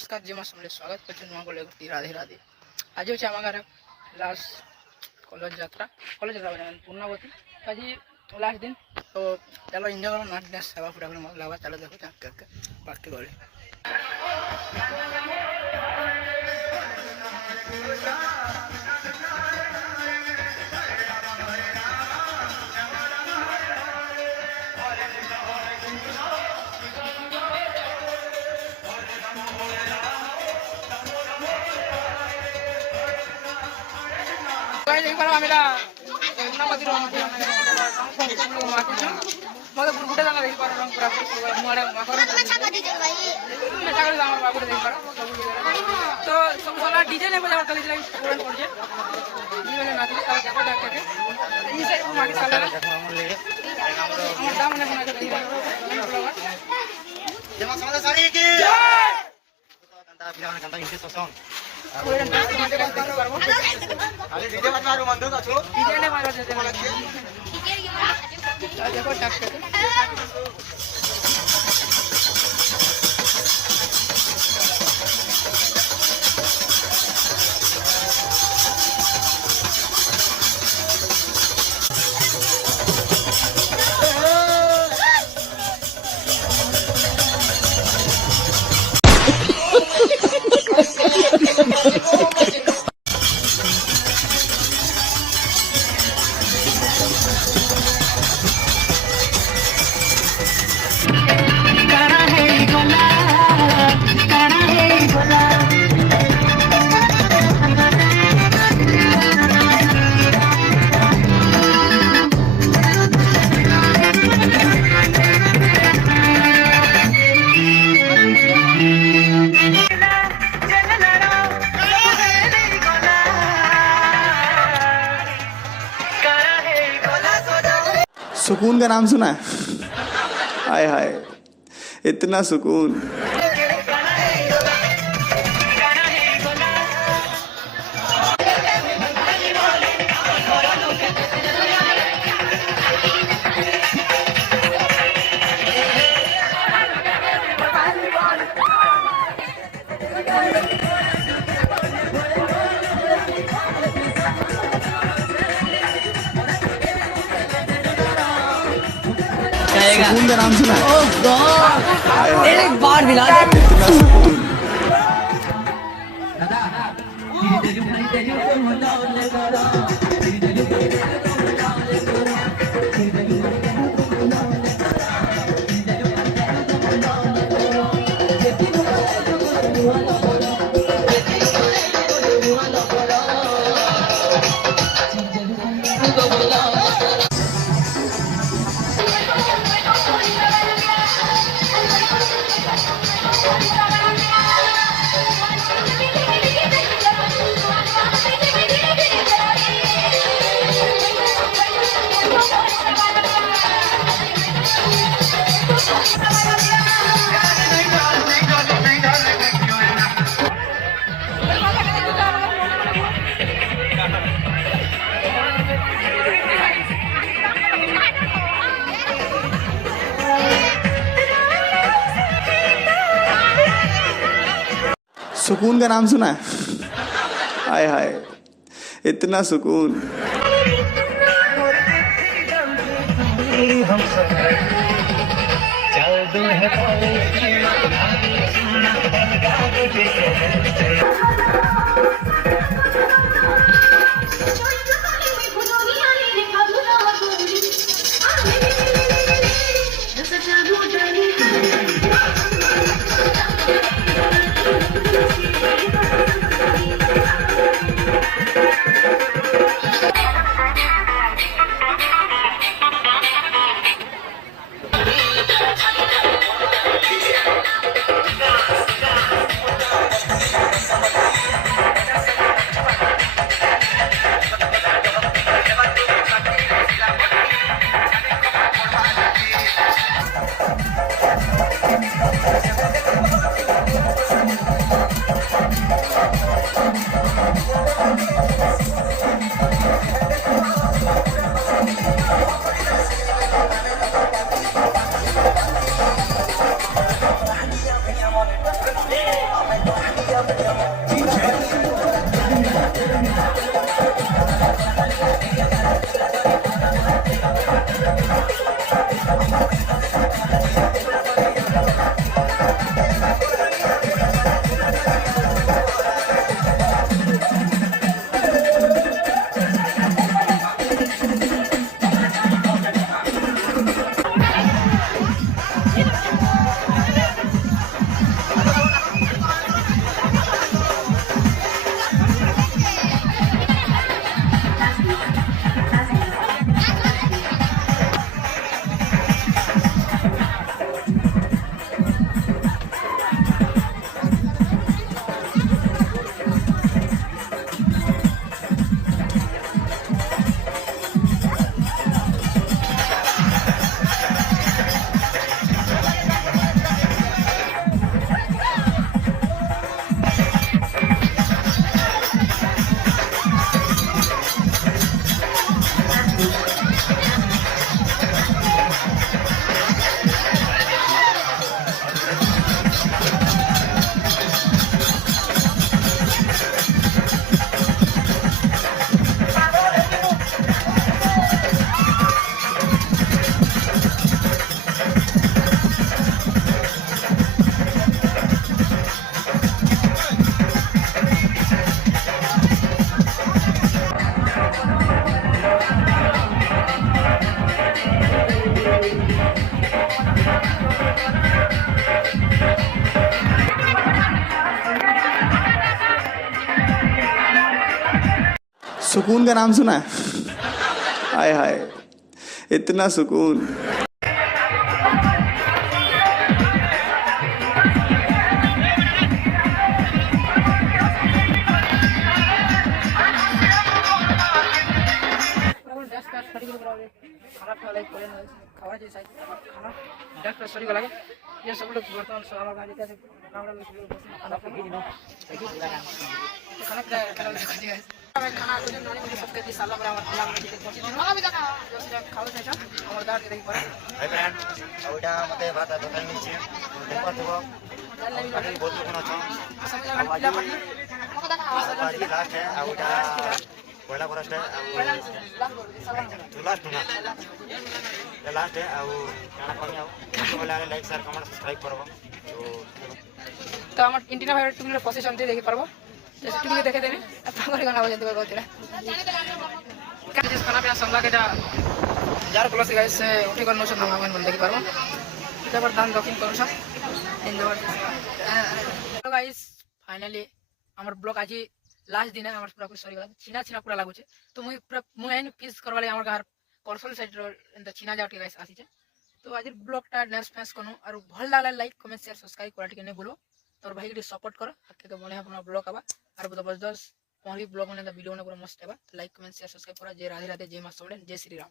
नमस्कार जी मैं स्वागत कर राधे राधे आज हूँ आम घर लास्ट कॉलेज यात्रा पूर्णावती आज लास्ट दिन तो चलो एंजॉय करो नाच डांस सेवा पूरा मजा लगा चलो देखो पार्क के गले तो सब साला डीजे ने बजा कर ले स्टूडेंट पड़ जाए ये वाले नाच ले साला देखो डाक के ये साइड में माके साला हम दाम ने बना के दे जमा समाज सारी की जय तो कंटा बिना कंटा इनके सॉन्ग अरे डीजे मत मारो मंदो का छो डीजे ने मारो देते देखो डाक के सुकून का नाम सुना है? हाय हाय इतना सुकून। सुकून का नाम सुना है? ओह गॉड एक बार दिला दे इतना सुकून। सुकून का नाम सुना है? हाय हाय इतना सुकून। सुकून का नाम सुना है? हाय हाय, इतना सुकून। खाना जैसा खाना डॉक्टर सॉरी को लगे ये सब लोग बर्तन सब हमारा गाड़ी कैसे कामरा में खाना खाना मैं खाना तो नहीं मुझे सबके दी साला मेरा मतलब मुझे पहुंची थी खाना भी दाना जो खाओ चाचा और दाल के देखी पर हाय फ्रेंड ओटा मते भात दकान मिलছে देखो तो अभी बहुत लोग ना समझ आ पिला पड़ी आज लास्ट है ओटा पहला फर्स्ट है तो लास्ट ना ये लास्ट है और खाना कमी आओ बोला लाइक शेयर कमेंट सब्सक्राइब करबो तो আমার ইন্টিনা ভাইয়ের টুকুলে পজিশন দিয়ে দেখি পারবো जैसे टुकुले देखे देने আপনাদের গানা বাজাতে পারবো তেরা কাজে খানা পিনা সঙ্গা কেটা যার প্লাস গাইস উঠে কোন নতুন নাম আমি দেখি পারবো তারপর দান দক্ষিণ করছ এনজয় তো গাইস ফাইনালি আমার ব্লগ আজি লাস্ট দিনে আমার পুরা সরি গলা চিনা চিনা পুরা লাগুছে তো মুই পুরা মুই আইন পিস করবালে আমার গার কলসল সাইড এন্ড চিনা যাওটি গাইস আসিছে তো আজির ব্লগটা নেক্সট ফেস কোন আর ভাল লাগলে লাইক কমেন্ট শেয়ার সাবস্ক্রাইব করা ঠিক নেই ভুলো তোর ভাই के सपोर्ट करो आके तो बने अपना ब्लॉग आबा और जबरदस्त पहली ब्लॉग में वीडियो ने पूरा मस्त है लाइक कमेंट शेयर सब्सक्राइब करा जय राधे राधे जय मां सोमन जय श्री राम।